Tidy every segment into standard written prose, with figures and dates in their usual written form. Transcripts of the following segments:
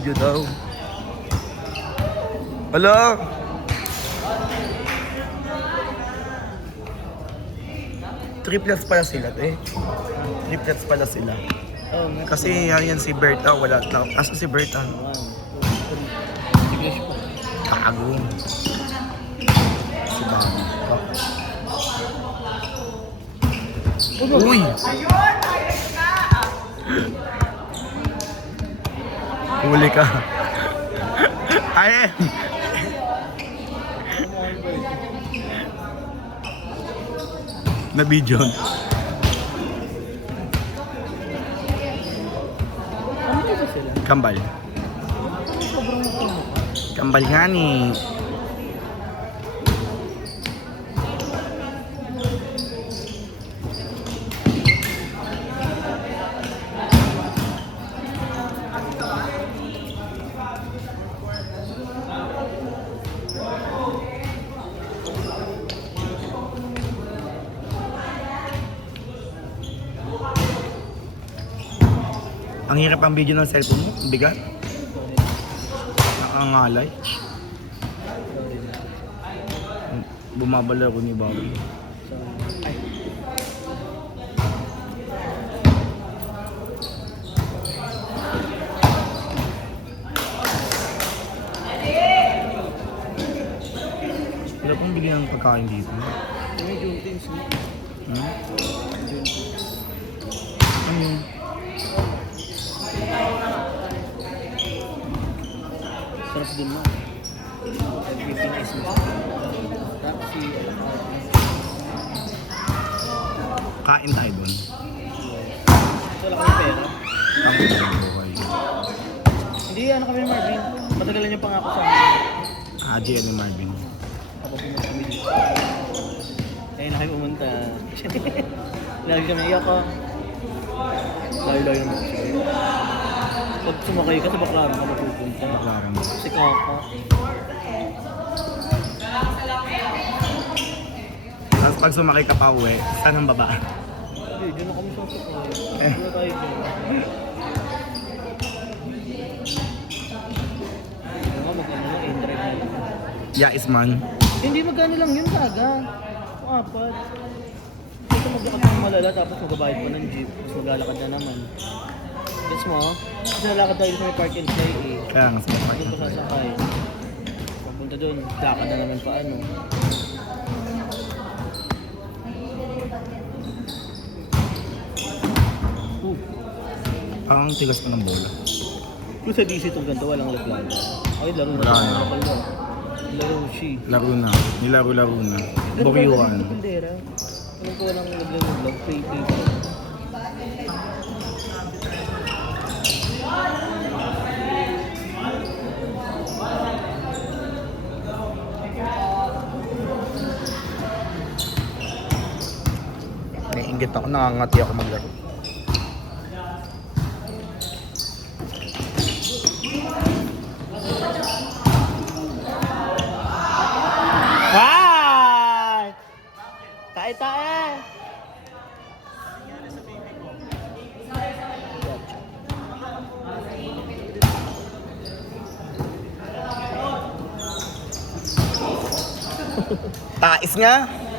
Video daw. Hala! Triplets pala sila, eh. Triplets pala sila. Kasi yan si Berta, wala na. Asa si Berta? Kago. Si Mami. Uy! Huli ka. Ay! Na-video. Kambal. Kambal nga ni. Ang hirap ang video ng cellphone mo, ang bigat. Nakangalay. Bumabala ko ni Bobby. Wala pong bigyan ng pagkain dito. Medyo intense. Ano yun? Sarap din mo. Everything is mo. Tapos si Kain tayo dun. wala kami pera. Ang buhay. Hindi, ano kami Marvin. Matagalan niyo pangako sa amin. Haji and Marvin. Tapos pumunta kami dito. Kaya na kayo pumunta. Lagi kami iyak ko. Layo-layo naman siya. Pag sumakay ka sa Baclaran ka mapupunta. Baclaran. Si Kaka. Tapos pag sumakay ka pa uwi, saan ang baba? Hindi, dyan na kami sasakay. Eh. Wala tayo dyan. Ano nga, magkano na, in-drive na lang. Yais man. Hindi, magkano lang yun kaga. Apat. Ito maglakad ng malala tapos magbabayad pa ng jeep. Tapos maglalakad na naman. Gets mo? Kasi nalakad tayo sa may park and play eh. Kaya nga sa baba. Doon pa sasakay. Papunta doon, lakad na naman pa ano. Parang tigas pa ng bola. Kung sa DC itong ganito, walang laglag. Ay, laro na. Wala na. Laro she. Laro na. Nilaro-laro na. Bukiwan. Bandera. Alam ko walang laglag. Pay. Naiingit ako. Nangangati ako maglaro. Hi! Tae! Tais nga.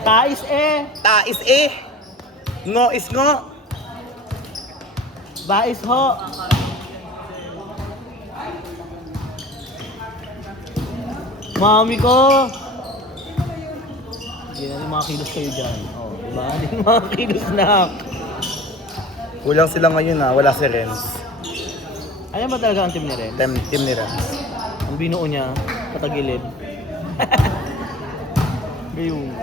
Tais eh! Tais eh. Ngo is ngo. Bais ho! Mami ko! Hindi na mga kilos kayo dyan. Oh, diba? Hindi mga kilos na. Kulang sila ngayon ha. Wala si Renz. Ayan ba talaga ang team ni Ren? Team ni Renz. Ang binuo niya, patagilid. Gayong.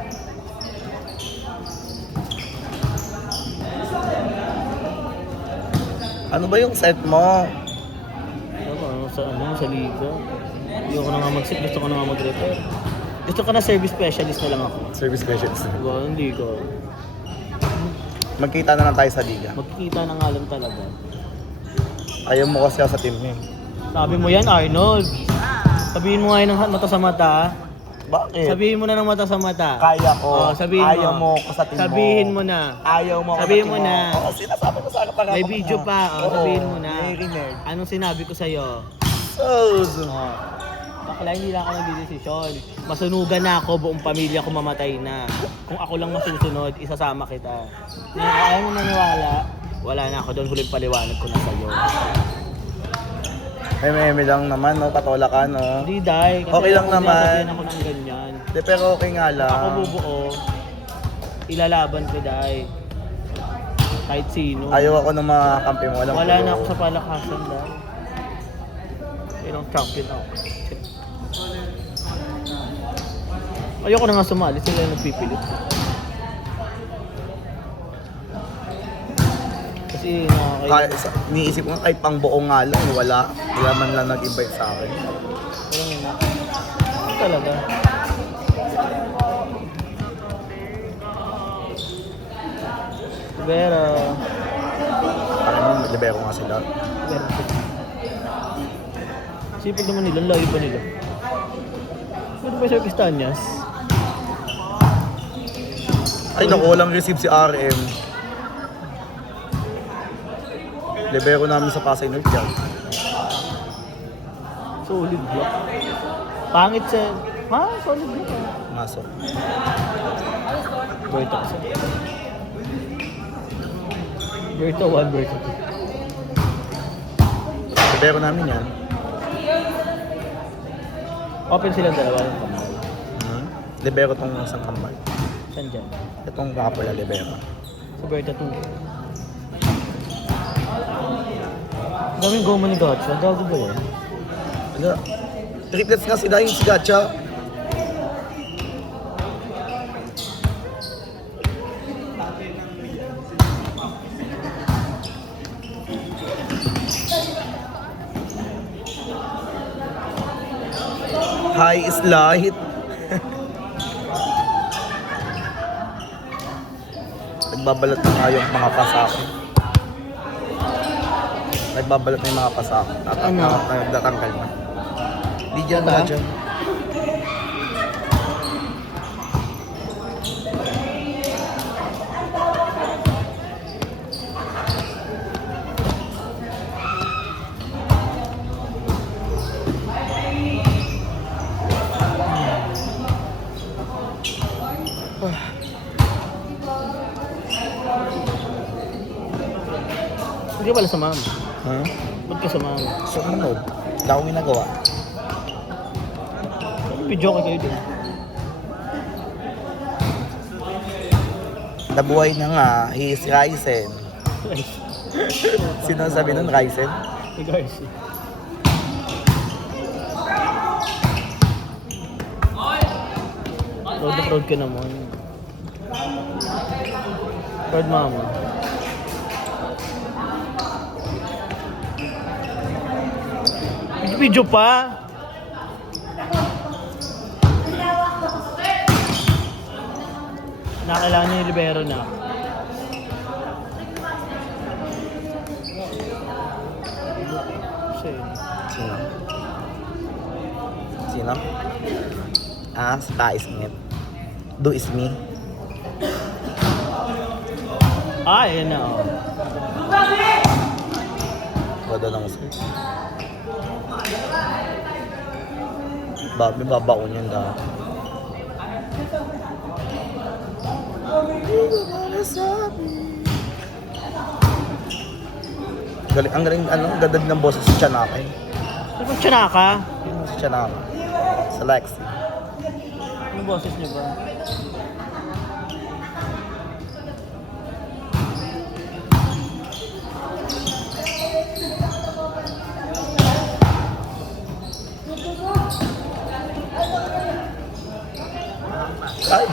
Ano ba yung set mo? Sa liga. Hindi ako na nga mag-sit, gusto ko na nga mag-repair. Gusto ko na service specialist na lang ako. Service specialist. Diba? Hindi ko. Magkita na lang tayo sa liga. Magkikita na nga lang talaga. Ayaw mo kasi ako sa team niya. Sabi mo yan, Arnold. Sabihin mo nga yun ng mata sa mata. Bakit? Sabihin mo na ng mata sa mata. Kaya ko. Oh, sabihin Ayaw mo. mo ko sa team mo. Sabihin mo na. Ayaw mo ako Sabihin sa mo team na. Oo, sinasabi ko sa akin. May video pa. Oh, sabihin mo na. May rinig. Anong sinabi ko sa'yo? Sos! Oh. Bakla, hindi lang ako nagdidesisyon. Masunugan na ako, buong pamilya ko mamatay na. Kung ako lang masusunod, isasama kita. Kung ayaw mo maniwala, wala na ako doon, huling paliwanag ko na sa'yo. Eme lang naman, no? Patola ka, no? Hindi, Day. Kasi Okay lang ako, naman. Hindi ako ng ganyan. De, pero okay nga lang. Ako bubuo, ilalaban ko, Day. Kahit sino. Ayaw ako ng mga kampi mo. Walang Wala pulo. na ako sa palakasan, Day. Ilang champion ako. Ayoko na nga sumali, sila yung nagpipilit. Kasi Iniisip ko nga kahit pang buo nga lang, wala man lang nag-invite sa akin. Parang yun na. Talaga. Pero, Parang libero nga sila. sipag naman nila, lagi pa nila. Pwede ba siya Pistanyas? Ay naku, walang receive si RM. Libero namin sa Pasay North yan. Solid block. Pangit sa... Ha? Solid block. Masok. Berto kasi. Berto 1, Berto 2. Libero namin yan. Open silang dalawa yung kamay. Libero tong isang kambal. Saan dyan? Itong kapula libero. Sa Berto 2. Daming goma ni Gotcha. Gago ba yan? Ano? Triplets nga si Dahin, si Gacha. Hi is light. Nagbabalat na nga yung mga pasako. Nagbabalat na yung mga pasako. Ano? Nagtatanggal na. Di dyan Ba? na dyan. Hindi ka pala sa mama. Hmm? Ba't ka sa mama? Sumunod. Wala akong ginagawa. Video ka kayo din. Nabuhay na nga, he is Ryzen. Sino ang sabi nun, Ryzen? Guys. Proud na proud ka naman. Proud mama. Video pa? Nakakailangan niya yung libero na. Kasi, Sino? Sino? Ah, si Ta is me. Do is me. yun na oh. Wala lang sa. May babaon yun daw. Galing, ang galing, gadag ng boses si Chanaka. Ano bang tsanaka? Yung si Chanaka. Sa Lexi. Yung boses niya ba? Ay!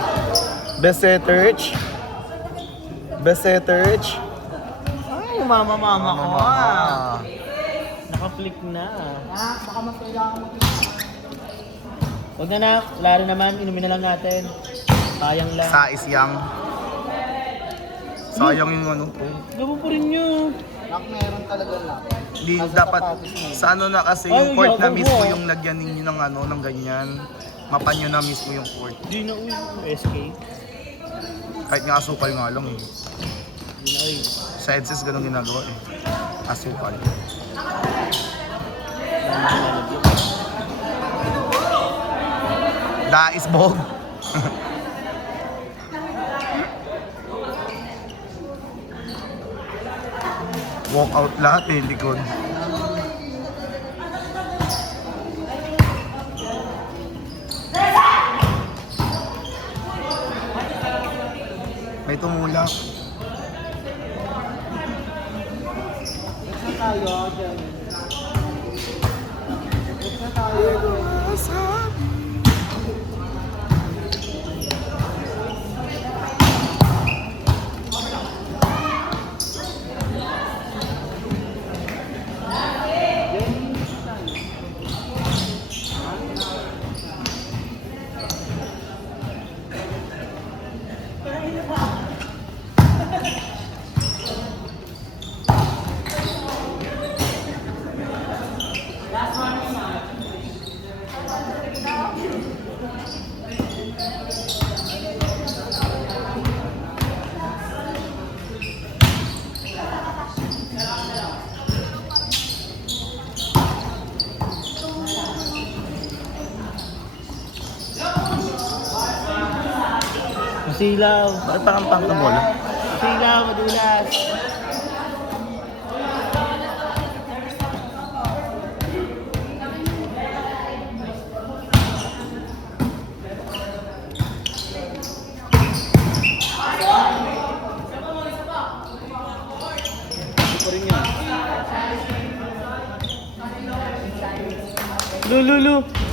Besetterch. Besetterch. Ay, mama ko ah. Naka-flick na. Baka mas kailangan mo. Huwag na, wala rin naman, inumin na lang natin. Sayang lang. Sa is young. Sayang yung ano. Gabo po rin nyo. Lock meron talaga lock. Di Nasa dapat sapatos mo. sa ano na kasi Ay, yung court na yabang mismo mo. yung lagyan ninyo ng ano ng ganyan. Mapanyo na mismo yung court. Di na uy, SK. Kahit nga asukal nga lang eh. Di na uy. Sa EDSES ganun ginagawa eh. Asukal. Dais bog. Walk out lahat eh, likod. May tumulak. Next na tayo, dyan. Next na tayo. Masilaw. Bakit parang pang na bola? Masilaw, madulas. Ito pa rin yan. Lulu.